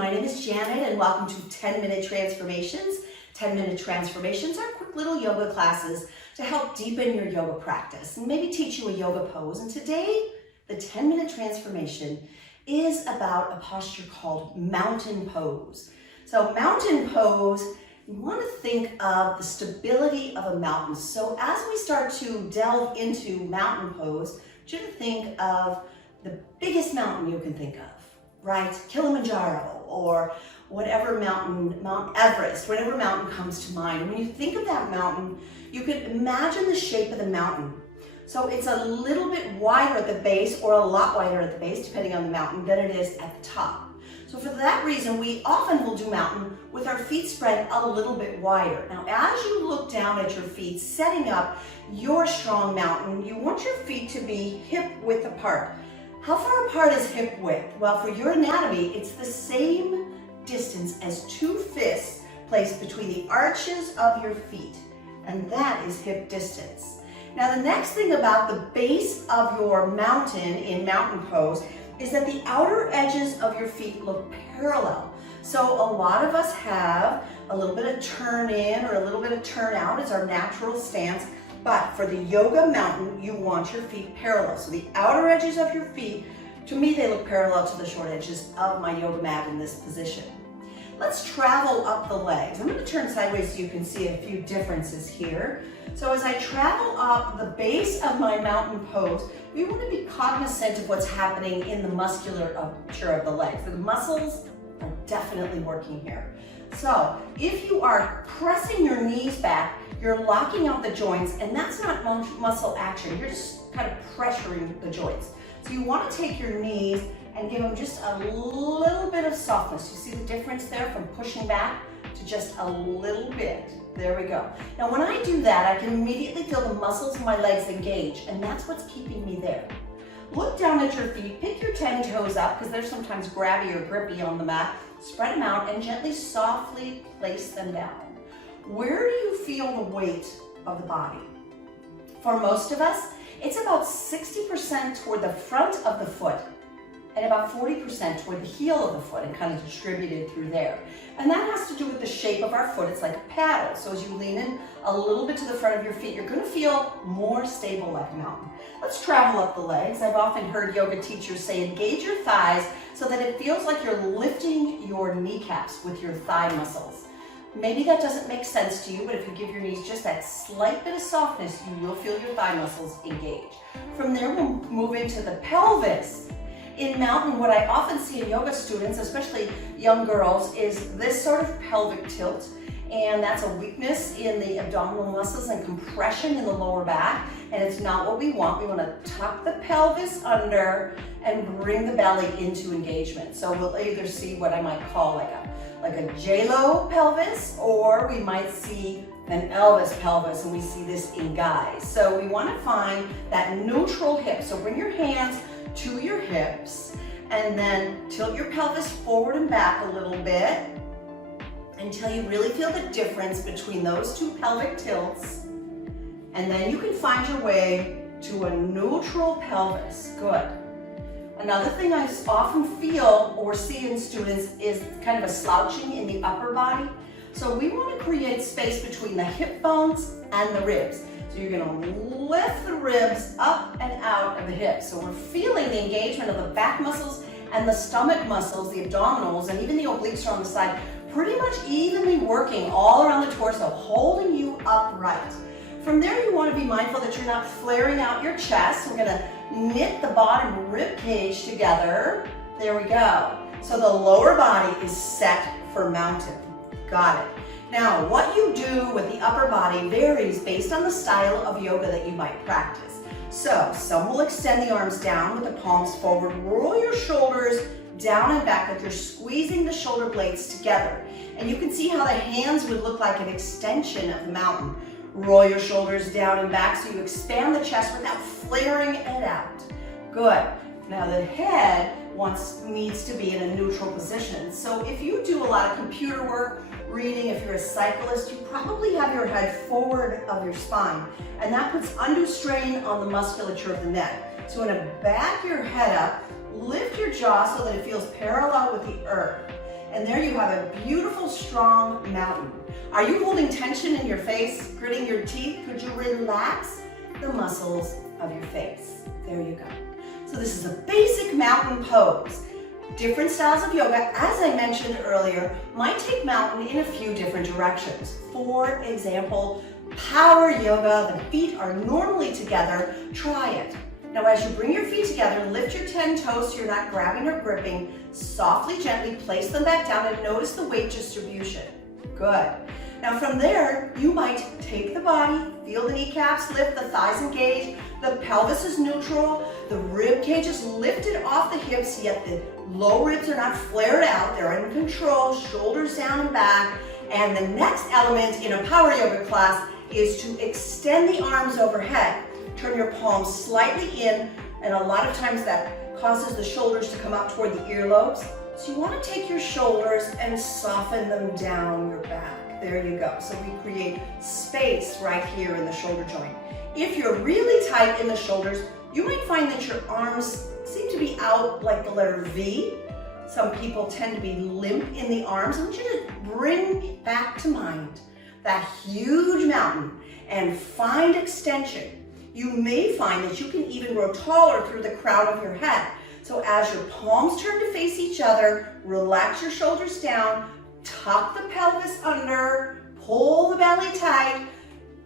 my name is Janet and welcome to 10-Minute Transformations. 10-Minute Transformations are quick little yoga classes to help deepen your yoga practice and maybe teach you a yoga pose. And today, the 10-Minute Transformation is about a posture called mountain pose. So mountain pose, you want to think of the stability of a mountain. So as we start to delve into mountain pose, I want you to think of the biggest mountain you can think of, right? Kilimanjaro or whatever mountain, Mount Everest, whatever mountain comes to mind. When you think of that mountain, you can imagine the shape of the mountain. So it's a little bit wider at the base or a lot wider at the base, depending on the mountain, than it is at the top. So for that reason, we often will do mountain with our feet spread a little bit wider. Now, as you look down at your feet, setting up your strong mountain, you want your feet to be hip width apart. How far apart is hip width? Well, for your anatomy, it's the same distance as two fists placed between the arches of your feet, and that is hip distance. Now, the next thing about the base of your mountain in mountain pose is that the outer edges of your feet look parallel. So a lot of us have a little bit of turn in or a little bit of turn out as our natural stance, but for the yoga mountain, you want your feet parallel. So the outer edges of your feet, to me, they look parallel to the short edges of my yoga mat in this position. Let's travel up the legs. I'm going to turn sideways so you can see a few differences here. So as I travel up the base of my mountain pose, we want to be cognizant of what's happening in the musculature of the legs. The muscles are definitely working here. So if you are pressing your knees back, you're locking out the joints, and that's not muscle action. You're just kind of pressuring the joints. So you want to take your knees and give them just a little bit of softness. You see the difference there from pushing back to just a little bit. There we go. Now when I do that, I can immediately feel the muscles in my legs engage, and that's what's keeping me there. Look down at your feet, pick your 10 toes up, because they're sometimes grabby or grippy on the mat. Spread them out and gently, softly place them down. Where do you feel the weight of the body? For most of us, it's about 60% toward the front of the foot and about 40% toward the heel of the foot and kind of distributed through there. And that has to do with the shape of our foot. It's like a paddle. So as you lean in a little bit to the front of your feet, you're going to feel more stable like a mountain. Let's travel up the legs. I've often heard yoga teachers say engage your thighs so that it feels like you're lifting your kneecaps with your thigh muscles. Maybe that doesn't make sense to you, but if you give your knees just that slight bit of softness, you will feel your thigh muscles engage. From there, we'll move into the pelvis. In mountain, what I often see in yoga students, especially young girls, is this sort of pelvic tilt. And that's a weakness in the abdominal muscles and compression in the lower back. And it's not what we want. We want to tuck the pelvis under and bring the belly into engagement. So we'll either see what I might call like a J-Lo pelvis, or we might see an Elvis pelvis, and we see this in guys. So we want to find that neutral hip. So bring your hands to your hips and then tilt your pelvis forward and back a little bit until you really feel the difference between those two pelvic tilts. And then you can find your way to a neutral pelvis. Good. Another thing I often feel or see in students is kind of a slouching in the upper body. So we want to create space between the hip bones and the ribs. So you're going to lift the ribs up and out of the hips. So we're feeling the engagement of the back muscles and the stomach muscles, the abdominals, and even the obliques are on the side, pretty much evenly working all around the torso, holding you upright. From there, you want to be mindful that you're not flaring out your chest. We're going to knit the bottom rib cage together. There we go. So the lower body is set for mountain. Got it. Now, what you do with the upper body varies based on the style of yoga that you might practice. So some will extend the arms down with the palms forward, roll your shoulders down and back like you're squeezing the shoulder blades together. And you can see how the hands would look like an extension of the mountain. Roll your shoulders down and back so you expand the chest without flaring it out. Good. Now the head needs to be in a neutral position. So if you do a lot of computer work, reading, if you're a cyclist, you probably have your head forward of your spine, and that puts undue strain on the musculature of the neck. So you want to back your head up, lift your jaw so that it feels parallel with the earth. And there you have a beautiful, strong mountain. Are you holding tension in your face, gritting your teeth? Could you relax the muscles of your face? There you go. So this is a basic mountain pose. Different styles of yoga, as I mentioned earlier, might take mountain in a few different directions. For example, power yoga, the feet are normally together. Try it. Now as you bring your feet together, lift your 10 toes so you're not grabbing or gripping. Softly, gently place them back down and notice the weight distribution. Good. Now from there, you might take the body, feel the kneecaps lift, the thighs engage, the pelvis is neutral, the rib cage is lifted off the hips, yet the low ribs are not flared out, they're in control, shoulders down and back. And the next element in a power yoga class is to extend the arms overhead. Turn your palms slightly in, and a lot of times that causes the shoulders to come up toward the earlobes. So you want to take your shoulders and soften them down your back. There you go. So we create space right here in the shoulder joint. If you're really tight in the shoulders, you might find that your arms seem to be out like the letter V. Some people tend to be limp in the arms. I want you to bring back to mind that huge mountain and find extension. You may find that you can even grow taller through the crown of your head. So as your palms turn to face each other, relax your shoulders down, tuck the pelvis under, pull the belly tight,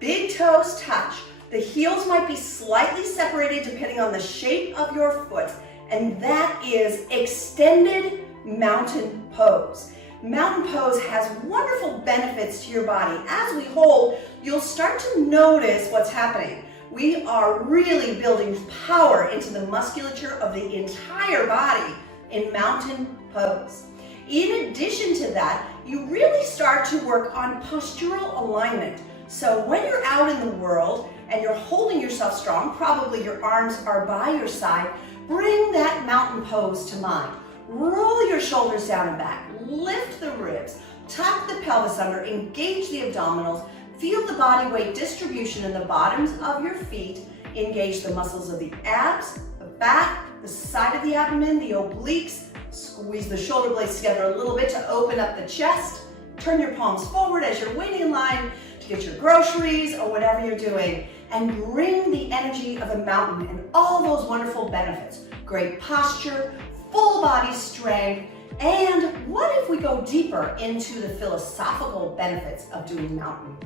big toes touch. The heels might be slightly separated depending on the shape of your foot, and that is extended mountain pose. Mountain pose has wonderful benefits to your body. As we hold, you'll start to notice what's happening. We are really building power into the musculature of the entire body in mountain pose. In addition to that, you really start to work on postural alignment. So when you're out in the world and you're holding yourself strong, probably your arms are by your side, bring that mountain pose to mind. Roll your shoulders down and back, lift the ribs, tuck the pelvis under, engage the abdominals, feel the body weight distribution in the bottoms of your feet, engage the muscles of the abs, the back, the side of the abdomen, the obliques, squeeze the shoulder blades together a little bit to open up the chest, turn your palms forward as you're waiting in line to get your groceries or whatever you're doing, and bring the energy of a mountain and all those wonderful benefits. Great posture, full body strength, and what if we go deeper into the philosophical benefits of doing mountain?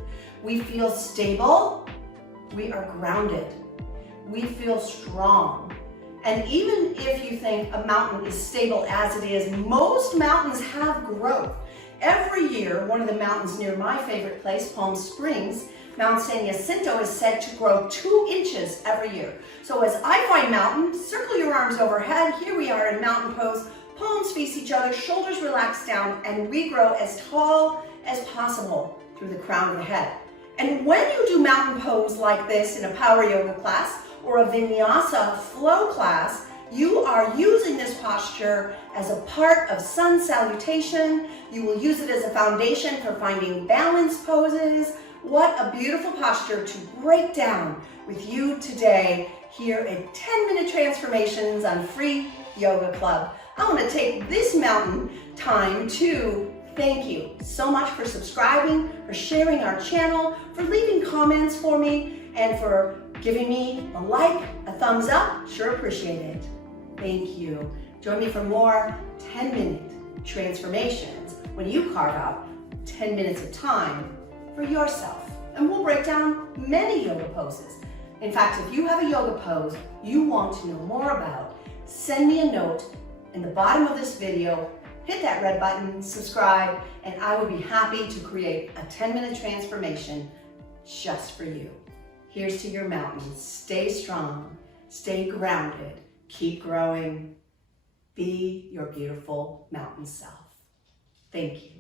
We feel stable, we are grounded, we feel strong. And even if you think a mountain is stable as it is, most mountains have growth. Every year, one of the mountains near my favorite place, Palm Springs, Mount San Jacinto, is said to grow 2 inches every year. So as I find mountain, circle your arms overhead. Here we are in mountain pose. Palms face each other, shoulders relax down, and we grow as tall as possible through the crown of the head. And when you do mountain pose like this in a power yoga class or a vinyasa flow class, you are using this posture as a part of sun salutation. You will use it as a foundation for finding balance poses. What a beautiful posture to break down with you today here at 10-Minute Transformations on Free Yoga Club. I want to take this mountain time to thank you so much for subscribing, for sharing our channel, for leaving comments for me, and for giving me a like, a thumbs up. Sure appreciate it. Thank you. Join me for more 10-minute transformations when you carve out 10 minutes of time for yourself. And we'll break down many yoga poses. In fact, if you have a yoga pose you want to know more about, send me a note in the bottom of this video, hit that red button, subscribe, and I would be happy to create a 10-minute transformation just for you. Here's to your mountain. Stay strong, stay grounded, keep growing, be your beautiful mountain self. Thank you.